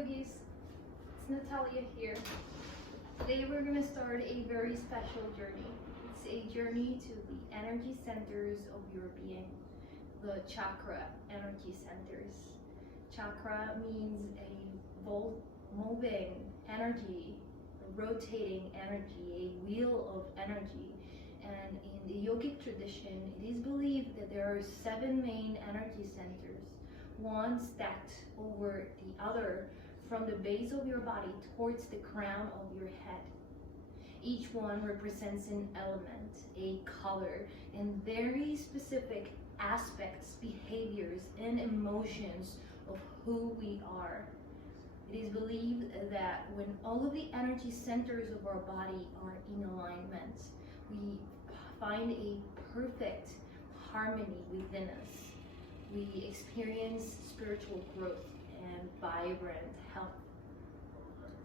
yogis, it's Natalia here. Today we're going to start a very special journey. It's a journey to the energy centers of your being, the chakra energy centers. Chakra means a moving energy, a rotating energy, a wheel of energy. And in the yogic tradition, it is believed that there are 7 main energy centers, one stacked over the other from the base of your body towards the crown of your head. Each one represents an element, a color, and very specific aspects, behaviors, and emotions of who we are. It is believed that when all of the energy centers of our body are in alignment, we find a perfect harmony within us. We experience spiritual growth and vibrant health.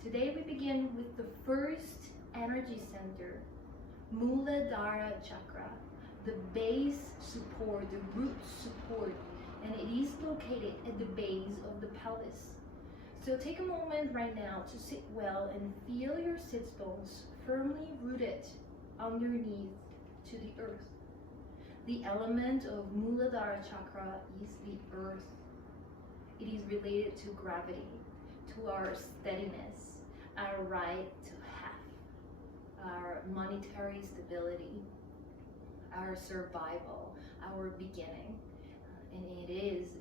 Today we begin with the first energy center, Muladhara Chakra, the base support, the root support, and it is located at the base of the pelvis. So take a moment right now to sit well and feel your sits bones firmly rooted underneath to the earth. The element of Muladhara Chakra is the earth. It is related to gravity, to our steadiness, our right to have, our monetary stability, our survival, our beginning. And it is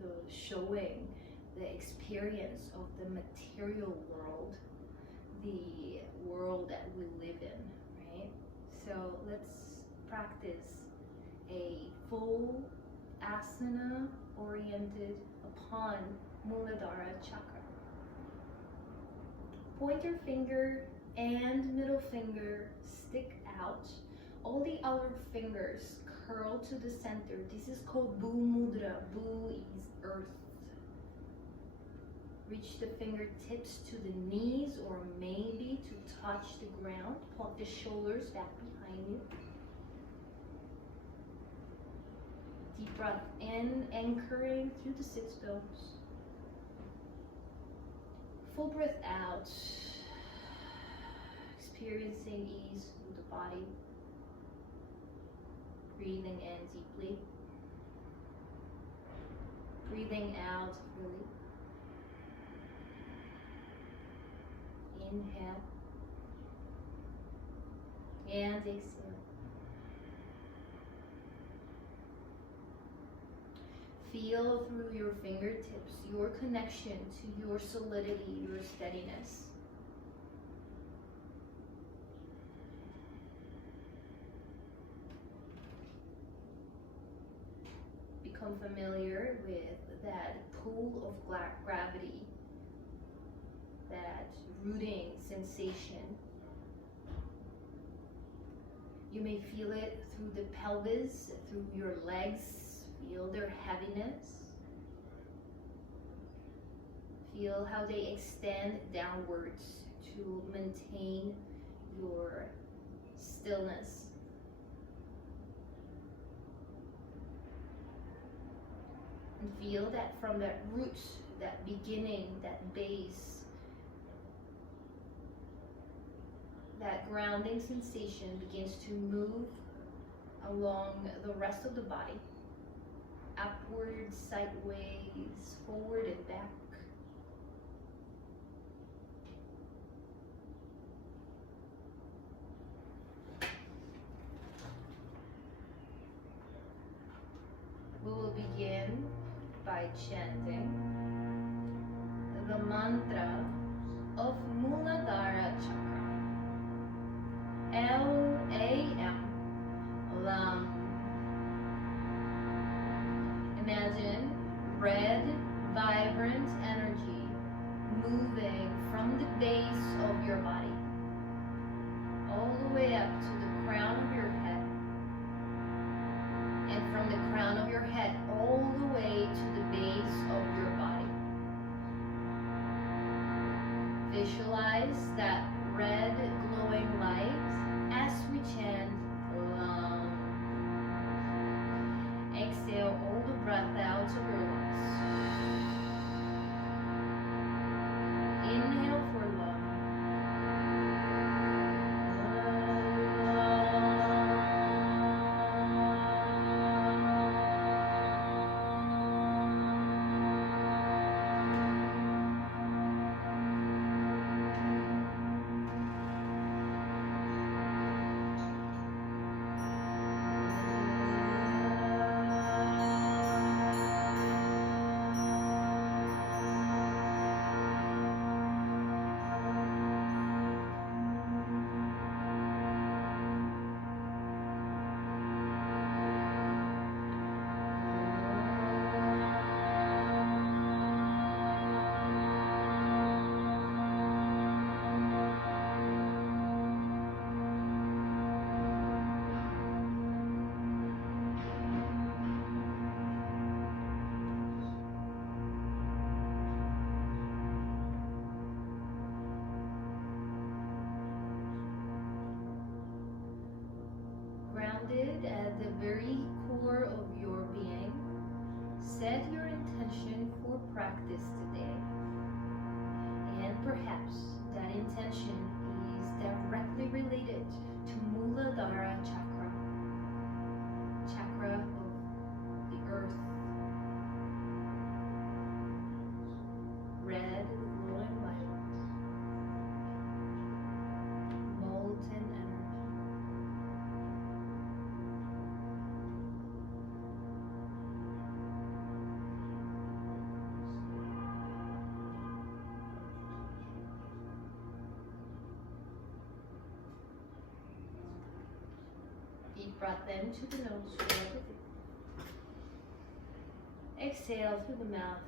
the showing, the experience of the material world, the world that we live in, right? So let's practice a full asana oriented upon Muladhara Chakra. Pointer finger and middle finger stick out. All the other fingers curl to the center. This is called Bu Mudra. Bu is earth. Reach the fingertips to the knees or maybe to touch the ground. Plug the shoulders back behind you. Deep breath in, anchoring through the sits bones. Full breath out. Experiencing ease with the body. Breathing in deeply. Breathing out fully. Inhale and exhale. Feel through your fingertips your connection to your solidity, your steadiness. Become familiar with that pull of gravity, that rooting sensation. You may feel it through the pelvis, through your legs. Feel their heaviness. Feel how they extend downwards to maintain your stillness. And feel that from that root, that beginning, that base, that grounding sensation begins to move along the rest of the body, upward, sideways, forward and back. We will begin by chanting the mantra of Muladhara Chakra. L-A-M, Lam. Imagine red, vibrant energy moving from the base of your body all the way up to the crown of your head, and from the crown of your head all the way to the base of your body. Visualize that red glowing light as we chant Lam. Exhale all the breath out of your lungs. at the very core of your being, set your intention for practice today. And perhaps that intention is directly related to Muladhara chakra, chakra of the earth. Red, glowing light, molten energy. Deep breath in to the nose, fill up with it. Exhale through the mouth.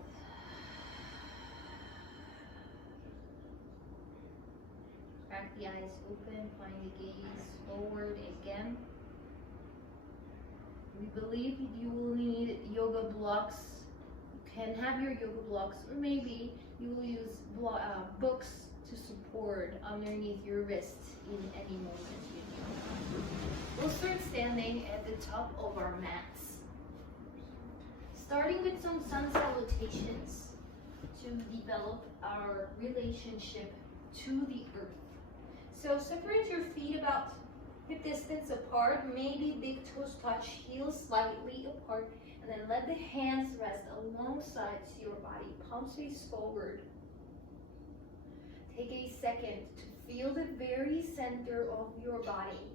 Crack the eyes open, find the gaze forward again. We believe you will need yoga blocks. You can have your yoga blocks, or maybe you will use books to support underneath your wrists in any moment you need. We'll start standing at the top of our mats. Starting with some sun salutations to develop our relationship to the earth. So separate your feet about hip distance apart, maybe big toes touch, heels slightly apart, and then let the hands rest alongside your body, palms face forward. Take a second to feel the very center of your body.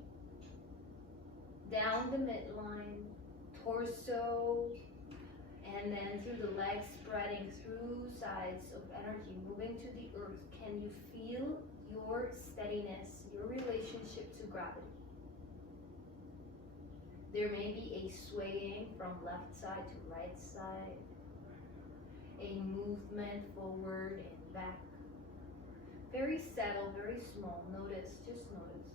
Down the midline, torso, and then through the legs, spreading through sides of energy, moving to the earth. Can you feel your steadiness, your relationship to gravity? There may be a swaying from left side to right side, a movement forward and back. Very subtle, very small. Notice, just notice.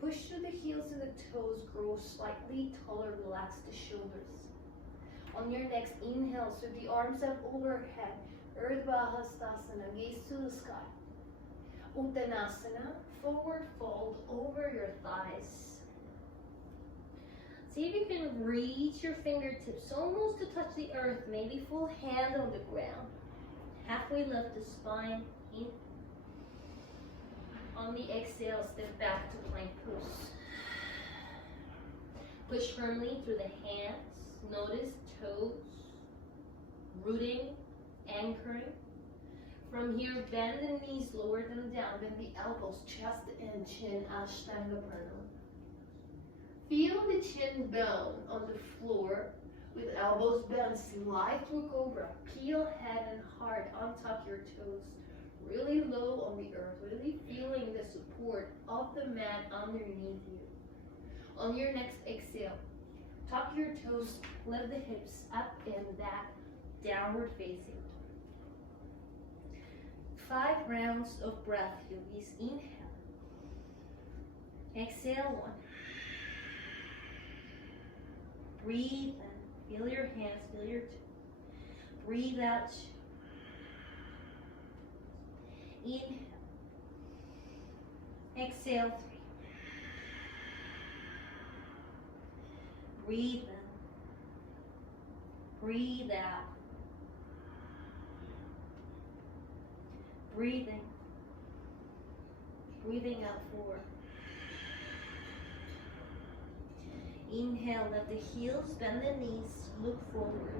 Push through the heels and the toes, grow slightly taller, relax the shoulders. On your next inhale, sweep the arms up overhead. Urdhva Hastasana, gaze to the sky. Uttanasana, forward fold over your thighs. See if you can reach your fingertips almost to touch the earth, maybe full hand on the ground. Halfway lift the spine in. On the exhale, step back to plank pose. Push firmly through the hands. Notice toes, rooting, anchoring. From here, bend the knees, lower them down, bend the elbows, chest and chin, Ashtanga Pranam. Feel the chin bone on the floor with elbows bent, slide through Cobra, peel head and heart, untop your toes, really low on the earth, really feeling the support of the mat underneath you. On your next exhale, tuck your toes, lift the hips up and back, downward facing. 5 rounds of breath, yogis. Inhale. Exhale 1. Breathe in. Feel your hands, feel your toes. Breathe out. Inhale. Exhale 3. Breathe in. Breathe out. Breathing. Breathing out 4. Inhale, let the heels bend the knees, look forward.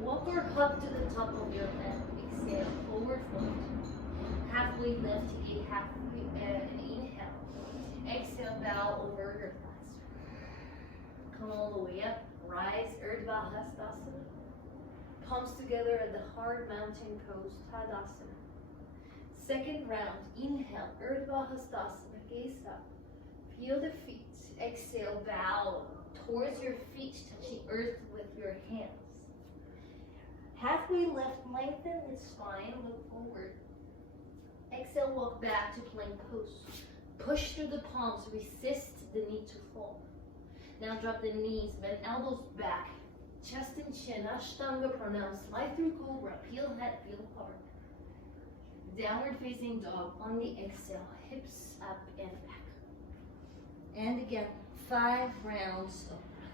Walk or hug to the top of your head. Exhale, forward fold. Halfway lift, take a halfway inhale. Exhale, bow over your thighs. Come all the way up. Rise, Urdhva Hastasana. Palms together at the hard mountain pose, Tadasana. Second round, inhale, Urdhva Hastasana, gaze up. Feel the feet. Exhale, bow towards your feet, touching earth with your hands. Halfway lift, lengthen the spine, look forward. Exhale, walk back to plank pose. Push through the palms, resist the need to fall. Now drop the knees, bend elbows back, chest and chin, Ashtanga Pranam, slide through Cobra, peel head, peel heart. Downward facing dog on the exhale, hips up and back. And again, 5 rounds of breath.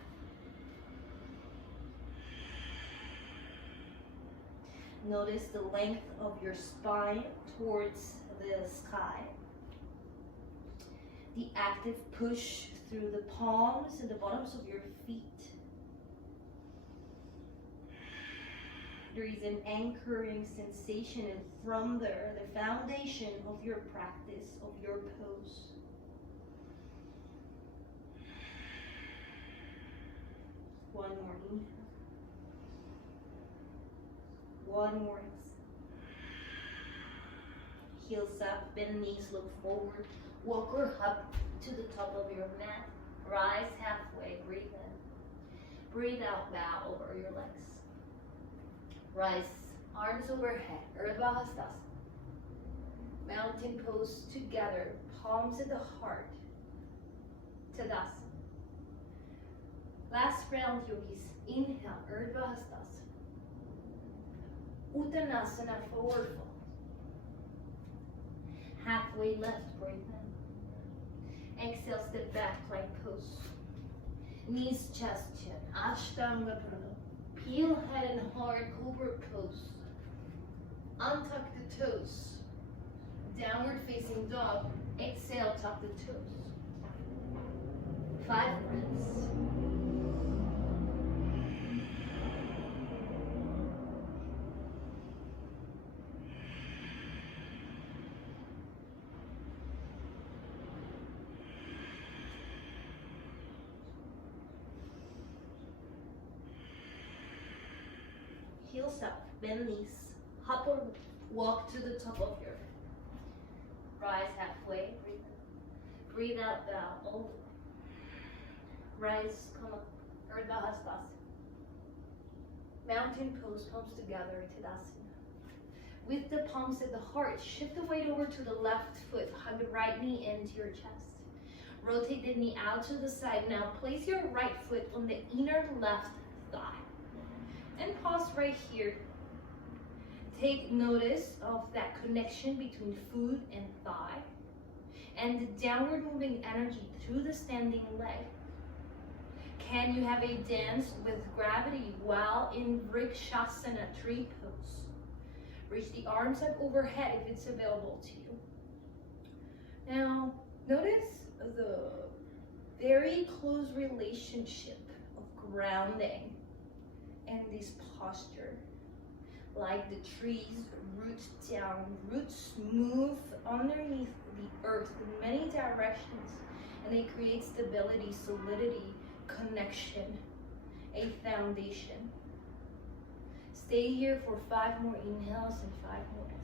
Notice the length of your spine towards the sky. The active push through the palms and the bottoms of your feet. There is an anchoring sensation, and from there, the foundation of your practice, of your pose. One more inhale. One more exhale. Heels up, bend knees, look forward. Walk or hop to the top of your mat. Rise halfway, breathe in. Breathe out, bow over your legs. Rise, arms overhead, Urdhva Hastasana. Mountain pose together, palms at the heart. Tadasana. Last round, yogis. Inhale, Urdhva Hastasana. Uttanasana, forward fold. Halfway left, breathe in. Exhale, step back, plank pose. Knees, chest, chin. Ashtanga Pranayama. Peel head and heart, cobra pose. Untuck the toes. Downward facing dog. Exhale, tuck the toes. 5 breaths. Heels up, bend knees, hop or walk to the top of your head. Rise halfway, breathe in. Breathe out, bow all the way. Rise, come up, Urdhva Hastasana. Mountain pose, palms together, Tadasana. With the palms at the heart, shift the weight over to the left foot, hug the right knee into your chest. Rotate the knee out to the side. Now place your right foot on the inner left thigh. And pause right here. Take notice of that connection between foot and thigh and the downward moving energy through the standing leg. Can you have a dance with gravity while in Vrikshasana, tree pose? Reach the arms up overhead if it's available to you. Now, notice the very close relationship of grounding and this posture. Like the trees, roots down, roots move underneath the earth in many directions, and they create stability, solidity, connection, a foundation. Stay here for 5 more inhales and 5 more exhales.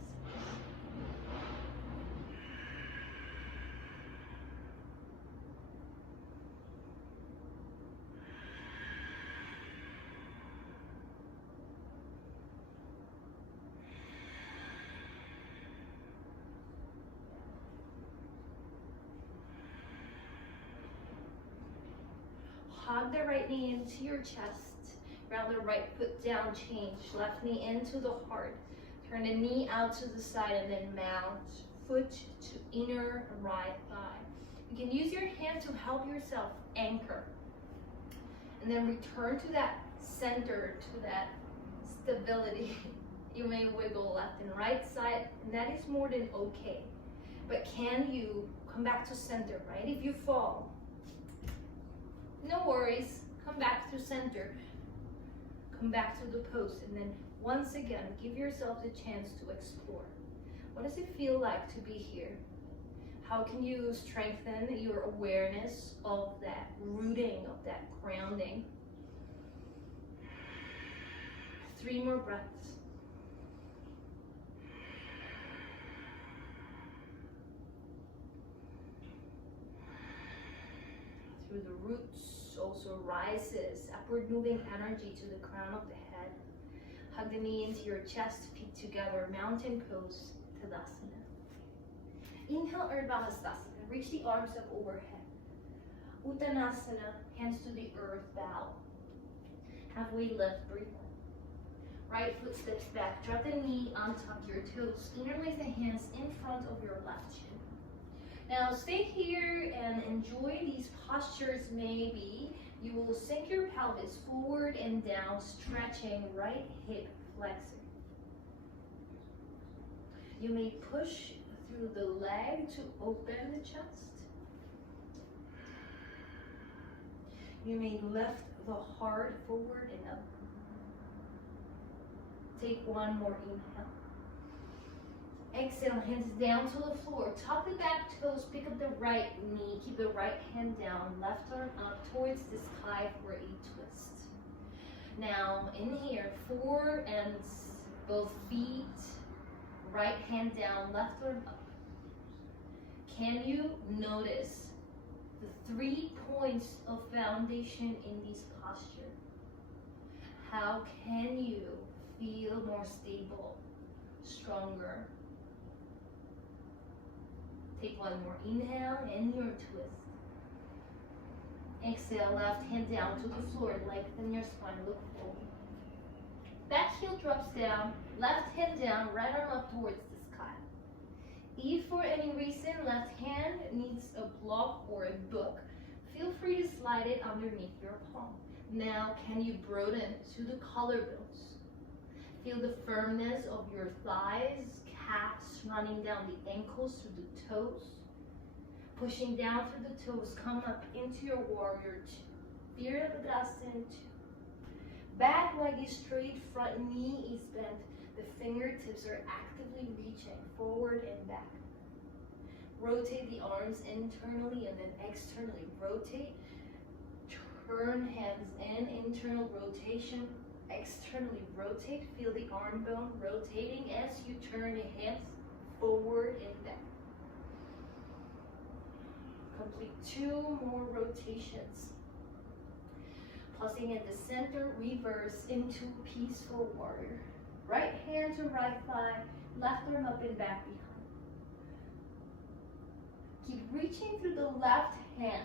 Hug the right knee into your chest. Round the right foot down, change. Left knee into the heart. Turn the knee out to the side and then mount. Foot to inner right thigh. You can use your hand to help yourself anchor. And then return to that center, to that stability. You may wiggle left and right side, and that is more than okay. But can you come back to center, right? If you fall, no worries, come back to center. Come back to the pose, and then once again, give yourself the chance to explore. What does it feel like to be here? How can you strengthen your awareness of that rooting, of that grounding? 3 more breaths. Through the roots also rises upward moving energy to the crown of the head. Hug the knee into your chest, feet together, mountain pose, Tadasana. Inhale, Urdhva Hastasana. Reach the arms up overhead. Uttanasana, hands to the earth, bow. Halfway lift, breathe in. Right foot steps back, drop the knee, untuck your toes. Interlace the hands in front of your left shin. Now stay here and enjoy these postures. Maybe you will sink your pelvis forward and down, stretching right hip flexor. You may push through the leg to open the chest. You may lift the heart forward and up. Take one more inhale. Exhale, hands down to the floor. Tuck the back toes, pick up the right knee. Keep the right hand down, left arm up towards the sky for a twist. Now, in here, four ends, both feet, right hand down, left arm up. Can you notice the 3 points of foundation in this posture? How can you feel more stable, stronger? Take one more inhale and your twist. Exhale, left hand down to the floor, lengthen your spine, look forward. Back heel drops down, left hand down, right arm up towards the sky. If for any reason left hand needs a block or a book, feel free to slide it underneath your palm. Now, can you broaden to the collarbones? Feel the firmness of your thighs, calves running down the ankles to the toes. Pushing down through the toes, come up into your warrior two. Virabhadrasana 2. Back leg is straight, front knee is bent. The fingertips are actively reaching forward and back. Rotate the arms internally and then externally. Rotate. Turn hands in, internal rotation. Externally rotate. Feel the arm bone rotating as you turn the hands forward and back. Complete 2 more rotations. Pausing at the center, reverse into peaceful warrior. Right hand to right thigh, left arm up and back behind. Keep reaching through the left hand.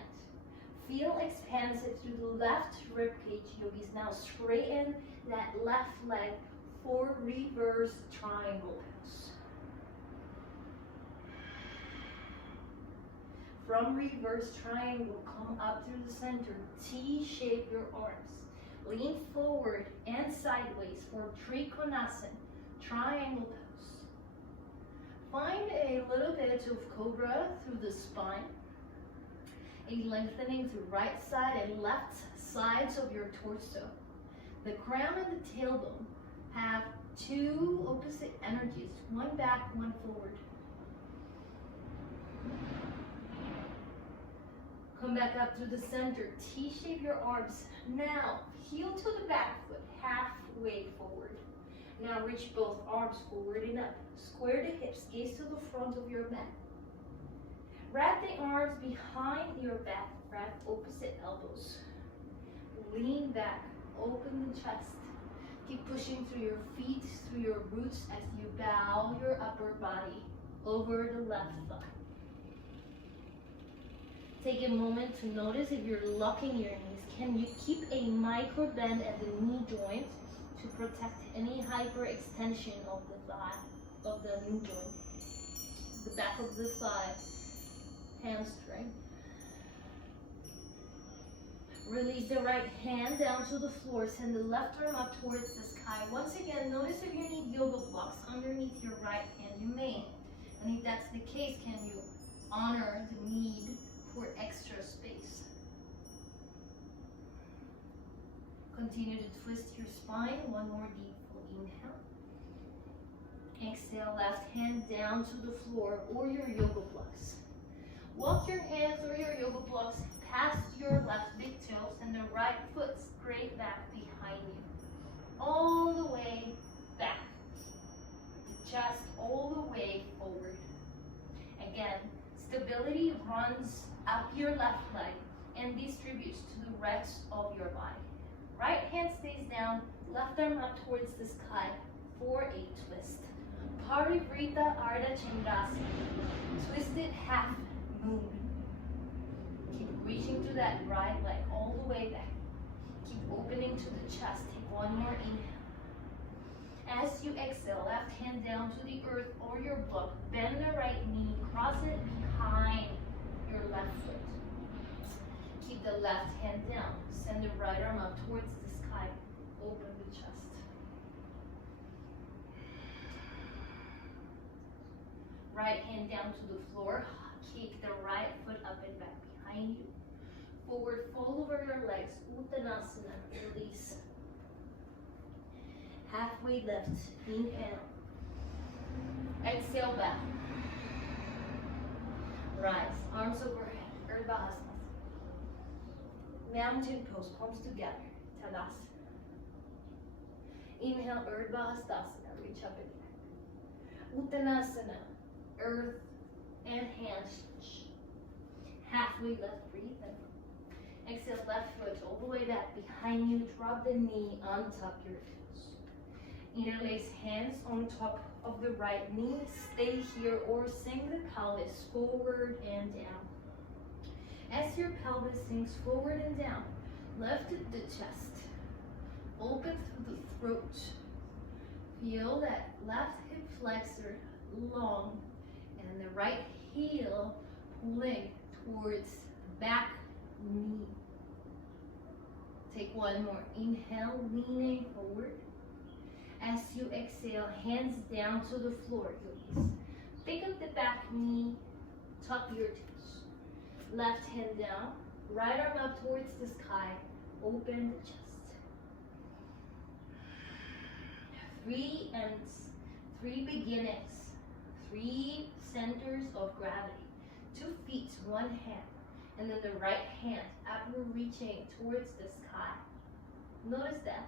Feel expansive through the left ribcage, yogis. Now straighten that left leg for reverse triangle pose. From reverse triangle, come up through the center. T-shape your arms. Lean forward and sideways for Trikonasana, triangle pose. Find a little bit of cobra through the spine. A lengthening through right side and left sides of your torso. The crown and the tailbone have 2 opposite energies, one back, one forward. Come back up through the center, T-shape your arms. Now, heel to the back foot, halfway forward. Now reach both arms forward and up. Square the hips, gaze to the front of your mat. Wrap the arms behind your back, wrap opposite elbows. Lean back, open the chest. Keep pushing through your feet, through your roots as you bow your upper body over the left thigh. Take a moment to notice if you're locking your knees. Can you keep a micro bend at the knee joint to protect any hyperextension of the thigh, of the knee joint? The back of the thigh, hamstring. Release the right hand down to the floor. Send the left arm up towards the sky. Once again, notice if you need yoga blocks underneath your right hand. You may. And if that's the case, can you honor the need for extra space? Continue to twist your spine. One more deep full inhale. Exhale, left hand down to the floor or your yoga blocks. Walk your hands or your yoga blocks past your left big toes and the right foot straight back behind you. All the way back. The chest all the way forward. Again, stability runs up your left leg and distributes to the rest of your body. Right hand stays down, left arm up towards the sky for a twist. Parivrita Ardha Chandrasana. Twisted half moon. Keep reaching to that right leg all the way back. Keep opening to the chest. Take one more inhale. As you exhale, left hand down to the earth or your block. Bend the right knee, cross it behind up towards the sky. Open the chest. Right hand down to the floor. Kick the right foot up and back behind you. Forward fold over your legs. Uttanasana. Release. Halfway lift. Inhale. Exhale back. Rise. Arms overhead. Urdhva Hasana. Mountain pose. Palms together. Tadasana. Inhale. Urdhva Hasana. Reach up and back. Uttanasana. Earth and hands. Halfway lift. Breathe in. Exhale. Left foot all the way back behind you. Drop the knee on top your toes. Interlace hands on top of the right knee. Stay here or sink the pelvis forward and down. As your pelvis sinks forward and down, lift the chest. Open through the throat. Feel that left hip flexor long and the right heel pulling towards back knee. Take one more. Inhale, leaning forward. As you exhale, hands down to the floor, please. Pick up the back knee, tuck your toes. Left hand down, right arm up towards the sky, open the chest. 3 ends, 3 beginnings, 3 centers of gravity. 2 feet, 1 hand, and then the right hand upward reaching towards the sky. Notice that.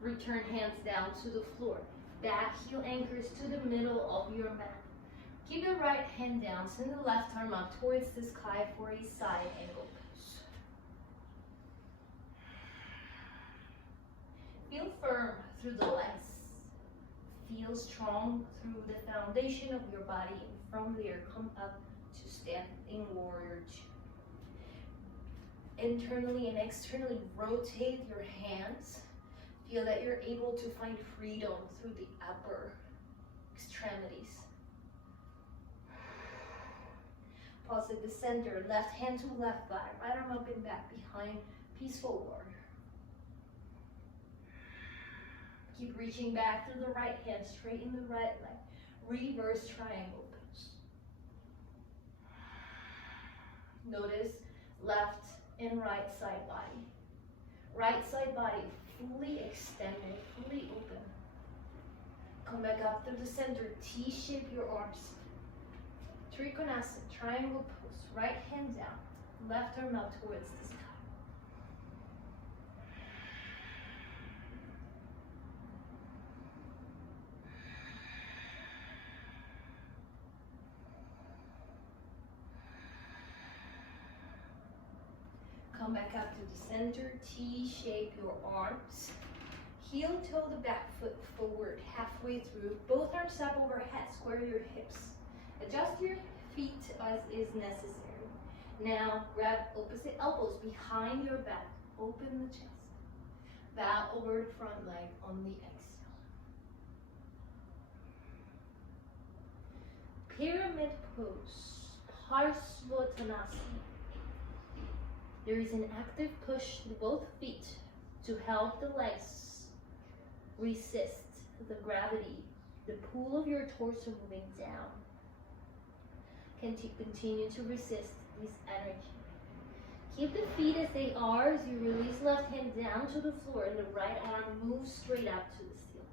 Return hands down to the floor. Back heel anchors to the middle of your mat. Keep your right hand down. Send the left arm up towards the sky for a side angle pose. Feel firm through the legs. Feel strong through the foundation of your body. And from there, come up to standing warrior 2. Internally and externally rotate your hands. Feel that you're able to find freedom through the upper extremities. Pause at the center, left hand to left thigh, right arm up and back behind, peaceful warrior. Keep reaching back through the right hand, straighten the right leg, reverse triangle pose. Notice left and right side body. Right side body fully extended, fully open. Come back up through the center, T-shape your arms. Trikonasana, triangle pose. Right hand down, left arm up towards the sky. Come back up to the center, T-shape your arms. Heel toe the back foot forward, halfway through. Both arms up overhead, square your hips. Adjust your feet as is necessary. Now grab opposite elbows behind your back. Open the chest. Bow over the front leg on the exhale. Pyramid pose, Parsvottanasana. There is an active push to both feet to help the legs resist the gravity, the pull of your torso moving down. Continue to resist this energy. Keep the feet as they are as you release left hand down to the floor and the right arm moves straight up to the ceiling.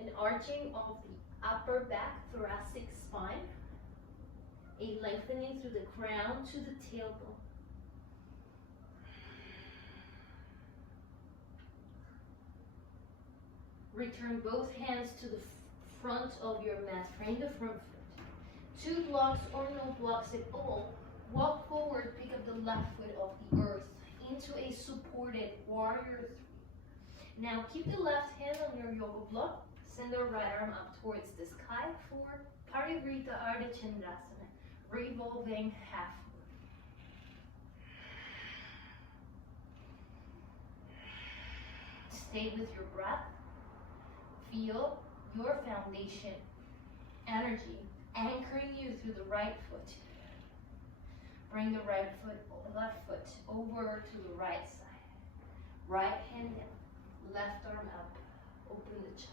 An arching of the upper back, thoracic spine. A lengthening through the crown to the tailbone. Return both hands to the front of your mat. Frame the front foot. 2 blocks or no blocks at all. Walk forward, pick up the left foot off the earth into a supported warrior 3. Now keep the left hand on your yoga block. Send the right arm up towards the sky for Parivrita Ardha Chandrasana, revolving halfway. Stay with your breath. Feel your foundation, energy, anchoring you through the right foot. Bring the left foot over to the right side. Right hand down, left arm up. Open the chest.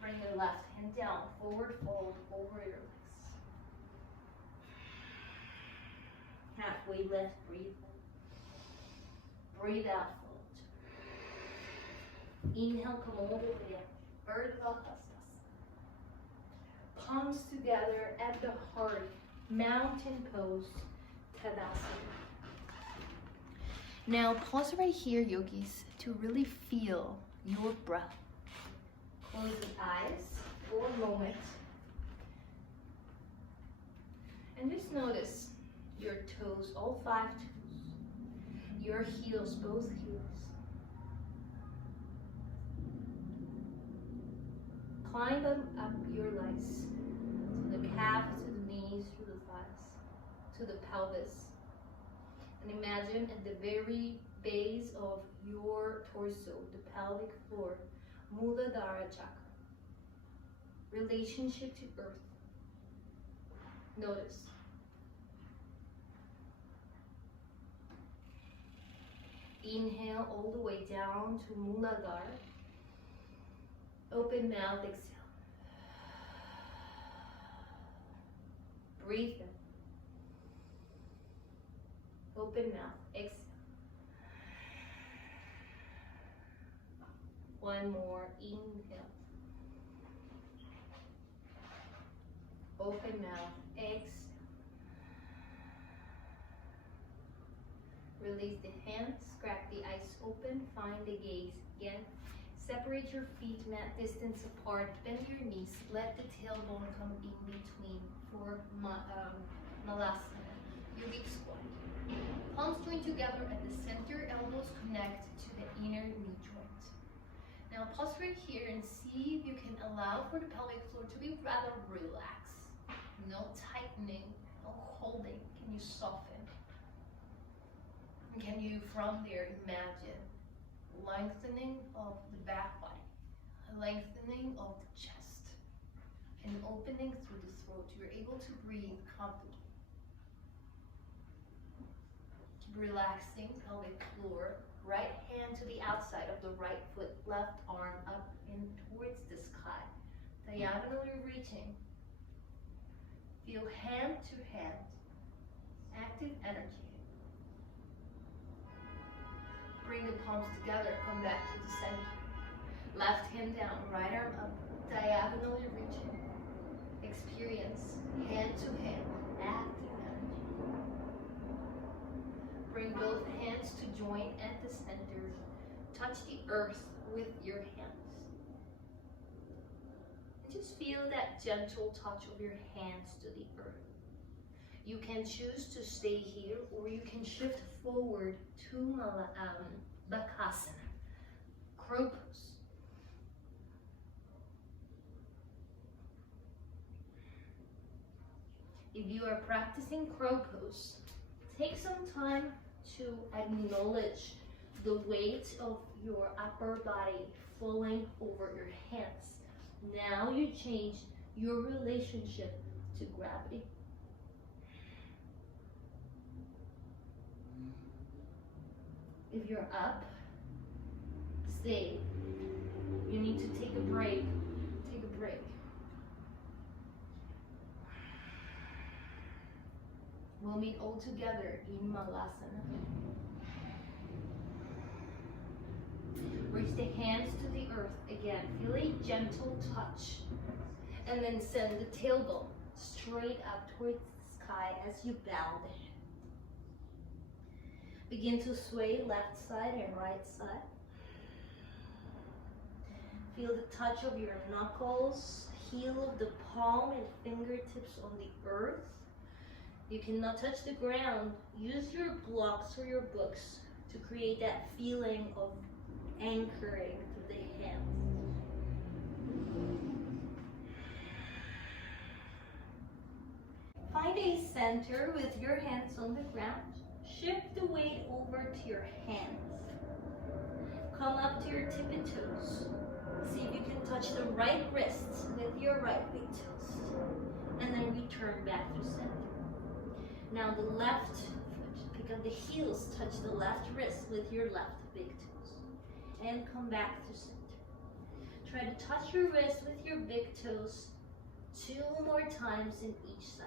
Bring the left hand down, forward fold over your legs. Halfway lift, breathe in. Breathe out, fold. Inhale, come all the way up. Urdhva Hastasana. Palms together at the heart. Mountain pose, Tadasana. Now pause right here, yogis, to really feel your breath. Close the eyes for a moment. And just notice your toes, all 5 toes. Your heels, both heels. Climb them up your legs. To the calf, to the knees, to the thighs, to the pelvis. And imagine at the very base of your torso, the pelvic floor, Muladhara chakra. Relationship to earth. Notice. Inhale all the way down to Muladhara. Open mouth, exhale. Breathe in. Open mouth, exhale. One more, inhale. Open mouth, exhale. Release the hands, crack the eyes open, find the gaze again. Separate your feet mat distance apart, bend your knees, let the tailbone come in between for Malasana, yogic squat. Palms join together at the center, elbows connect to the inner knee joint. Now pause right here and see if you can allow for the pelvic floor to be rather relaxed. No tightening, no holding. Can you soften? And can you from there imagine lengthening of the back body, a lengthening of the chest, and opening through the throat. You're able to breathe comfortably. Keep relaxing pelvic floor. Right hand to the outside of the right foot, left arm up and towards the sky. Diagonally reaching. Feel hand to hand. Active energy. Bring the palms together, come back to the center. Left hand down, right arm up, diagonally reaching. Experience hand to hand, active energy. Bring both hands to join at the center. Touch the earth with your hands. And just feel that gentle touch of your hands to the earth. You can choose to stay here or you can shift forward to Bakasana, crow pose. If you are practicing crow pose, take some time to acknowledge the weight of your upper body falling over your hands. Now you change your relationship to gravity. If you're up, stay. You need to take a break. Take a break. We'll meet all together in Malasana. Reach the hands to the earth again. Feel a gentle touch. And then send the tailbone straight up towards the sky as you bow the head. Begin to sway left side and right side. Feel the touch of your knuckles, heel of the palm and fingertips on the earth. You cannot touch the ground. Use your blocks or your books to create that feeling of anchoring to the hands. Find a center with your hands on the ground. Shift the weight over to your hands. Come up to your tippy toes. See if you can touch the right wrists with your right big toes. and then return back to center. Now the left foot, pick up the heels, touch the left wrist with your left big toes, and come back to center. Try to touch your wrist with your big toes 2 more times in each side.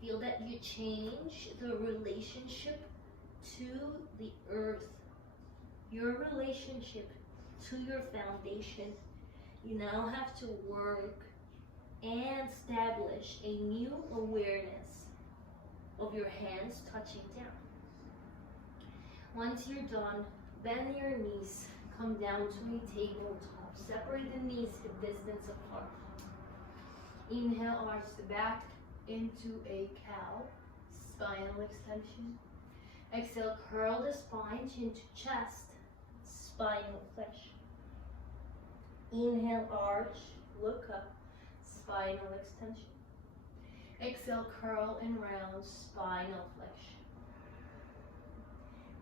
Feel that you change the relationship to the earth, your relationship to your foundation. You now have to work and establish a new awareness of your hands touching down. Once you're done, bend your knees, come down to a tabletop. Separate the knees a distance apart. Inhale, arch the back into a cow, spinal extension. Exhale, curl the spine, chin to chest, spinal flexion. Inhale, arch, look up, spinal extension. Exhale, curl and round, spinal flexion.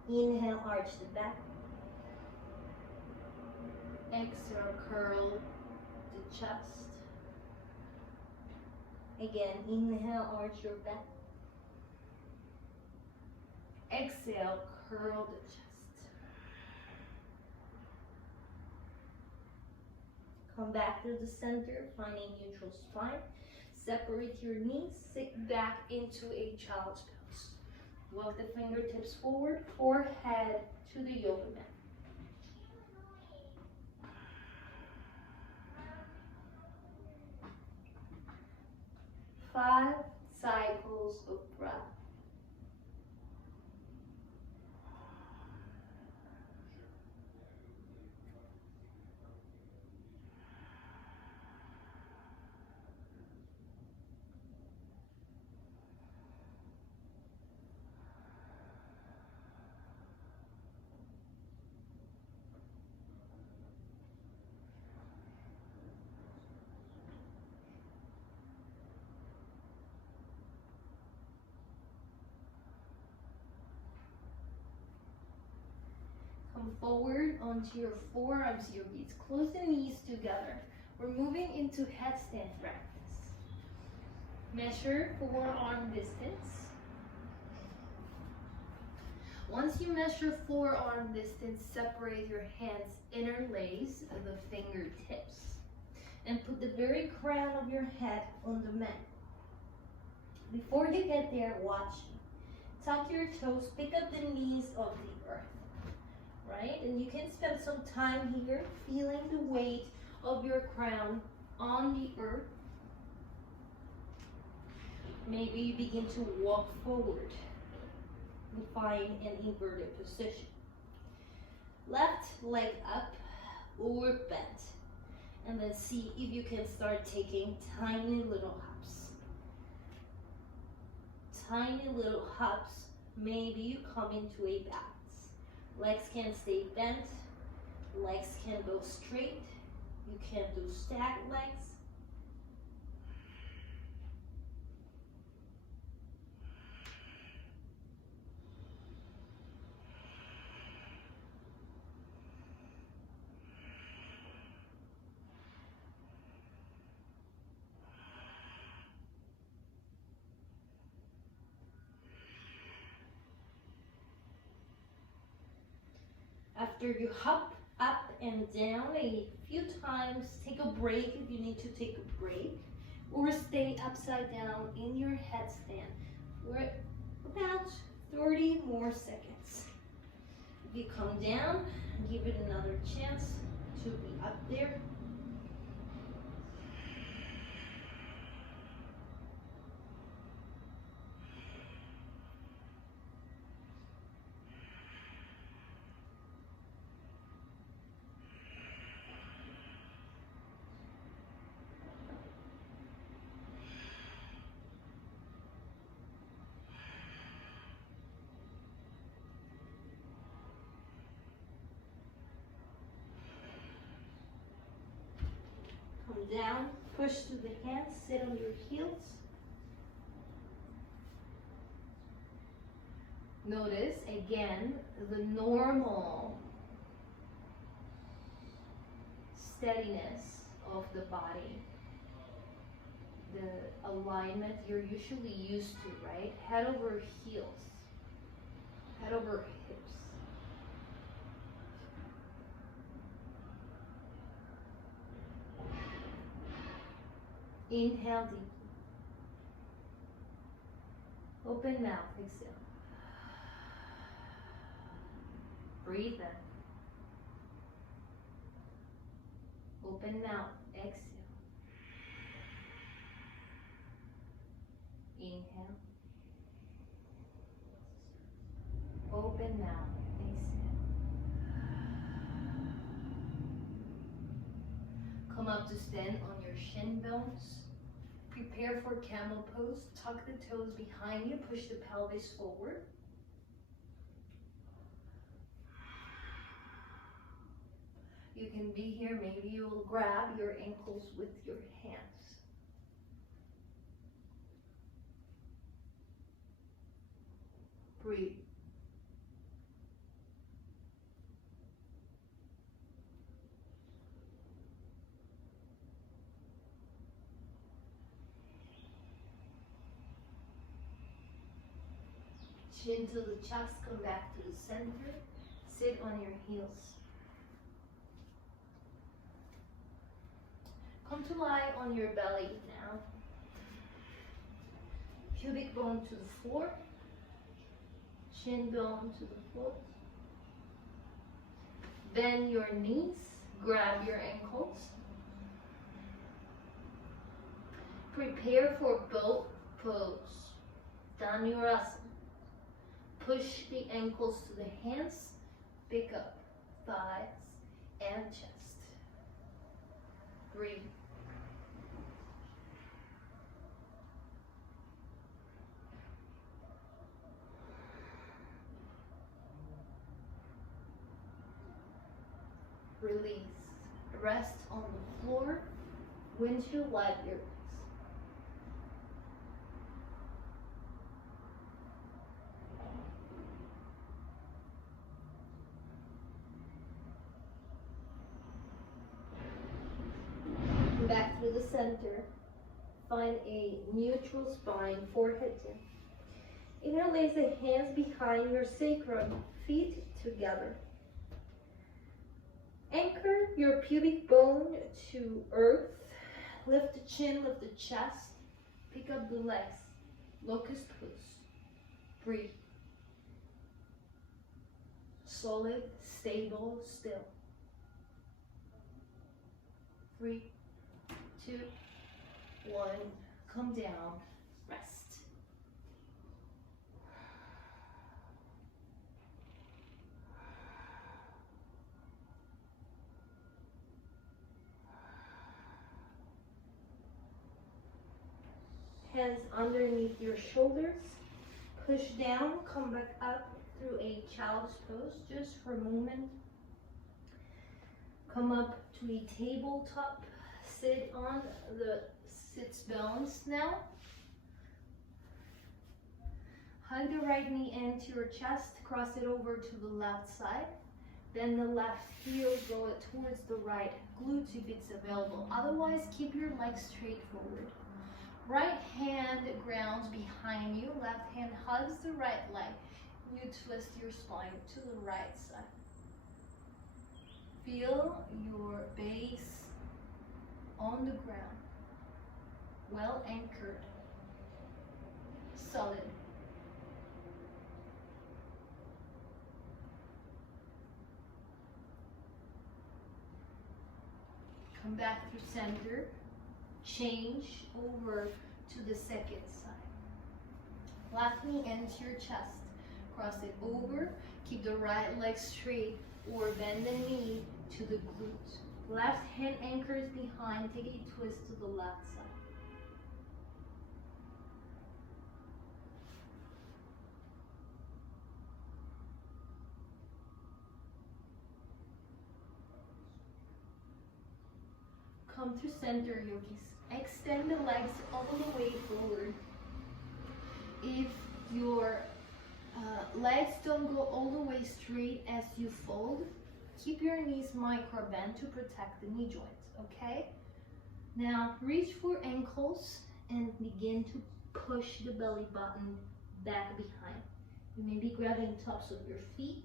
Inhale, arch the back. Exhale, curl the chest. Again, inhale, arch your back. Exhale, curl the chest. Come back to the center, find a neutral spine. Separate your knees, sit back into a child's pose. Walk the fingertips forward, forehead to the yoga mat. 5 cycles of breath. Come forward onto your forearms, yogis. Close the knees together. We're moving into headstand practice. Measure forearm distance. Once you measure forearm distance, separate your hands, interlace the fingertips, and put the very crown of your head on the mat. Before you get there, watch. Tuck your toes, pick up the knees of the earth. Right? And you can spend some time here feeling the weight of your crown on the earth. Maybe you begin to walk forward and find an inverted position. Left leg up or bent. And then see if you can start taking tiny little hops. Tiny little hops. Maybe you come into a balance. Legs can stay bent, legs can go straight, you can do stacked legs. After you hop up and down a few times, take a break if you need to take a break, or stay upside down in your headstand for about 30 more seconds. If you come down, give it another chance to be up there. Down, push to the hands, sit on your heels. Notice again the normal steadiness of the body, the alignment you're usually used to, right? Head over heels, head over hips. Inhale deeply. Open mouth, exhale. Breathe in. Open mouth, exhale. Inhale. Open mouth, exhale. Come up to stand on your shin bones. Prepare for camel pose. Tuck the toes behind you. Push the pelvis forward. You can be here. Maybe you'll grab your ankles with your hands. Breathe. Chin to the chest, come back to the center. Sit on your heels. Come to lie on your belly now. Pubic bone to the floor. Shin bone to the floor. Bend your knees. Grab your ankles. Prepare for boat pose. Dhanurasana. Push the ankles to the hands. Pick up thighs and chest. Breathe. Release. Rest on the floor. Windshield wipe your legs. Back to the center. Find a neutral spine, forehead in. Interlace the hands behind your sacrum, feet together. Anchor your pubic bone to earth. Lift the chin, lift the chest. Pick up the legs. Locust pose. Breathe. Solid, stable, still. 3, 2, 1. Come down. Rest. Hands underneath your shoulders. Push down, come back up through a child's pose just for a moment. Come up to a tabletop. Sit on the sits bones now. Hug the right knee into your chest. Cross it over to the left side. Bend the left heel, draw it towards the right glute if it's available. Otherwise, keep your legs straight forward. Right hand grounds behind you. Left hand hugs the right leg. You twist your spine to the right side. Feel your base on the ground. Well anchored. Solid. Come back to center. Change over to the second side. Left knee into your chest. Cross it over. Keep the right leg straight or bend the knee to the glute. Left hand anchors behind. Take a twist to the left side. Come to center, yogis. Extend the legs all the way forward. If your legs don't go all the way straight as you fold, keep your knees micro bent to protect the knee joints, okay? Now reach for ankles and begin to push the belly button back behind. You may be grabbing tops of your feet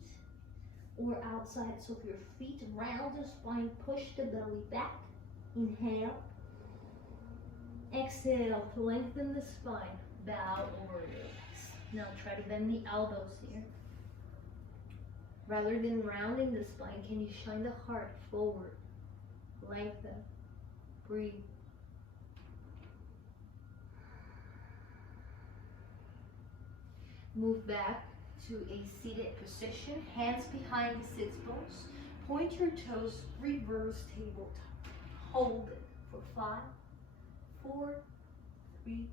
or outsides of your feet. Round the spine, push the belly back. Inhale. Exhale, lengthen the spine. Bow over your legs. Now try to bend the elbows here. Rather than rounding the spine, can you shine the heart forward? Lengthen. Breathe. Move back to a seated position, hands behind the sits bones. Point your toes, reverse tabletop. Hold it for 5, 4, 3,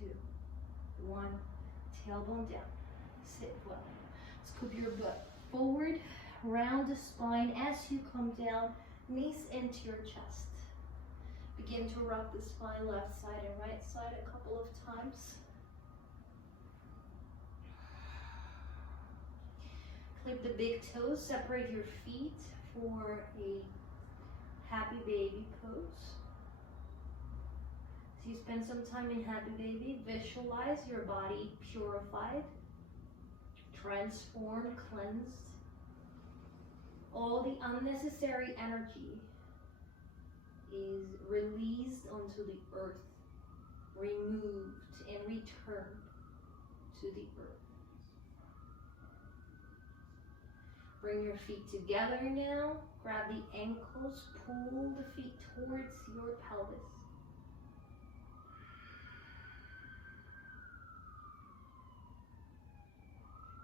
2, 1. Tailbone down. Sit well. Scoop your butt forward, round the spine as you come down, knees into your chest. Begin to rock the spine left side and right side a couple of times. Clip the big toes, separate your feet for a happy baby pose. So you spend some time in happy baby, visualize your body purified, transformed, cleansed. All the unnecessary energy is released onto the earth, removed and returned to the earth. Bring your feet together now. Grab the ankles, pull the feet towards your pelvis.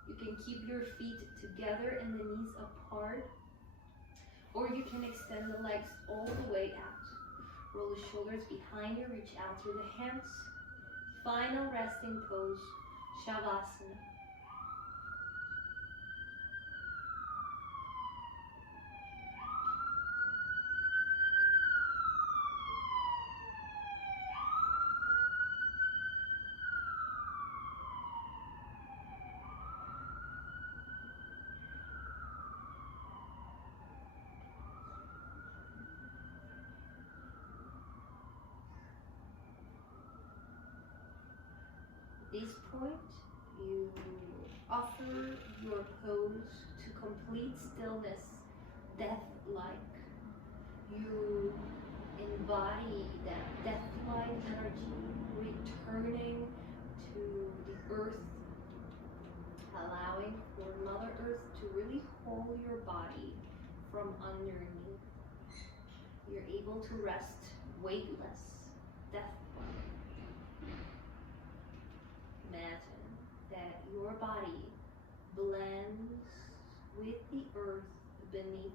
You can keep your feet together and the knees apart, or you can extend the legs all the way out. Roll the shoulders behind you, reach out through the hands. Final resting pose, Shavasana. At this point, you offer your pose to complete stillness, death-like. You embody that death-like energy, returning to the earth, allowing for Mother Earth to really hold your body from underneath. You're able to rest weightless, death-like. Imagine that your body blends with the earth beneath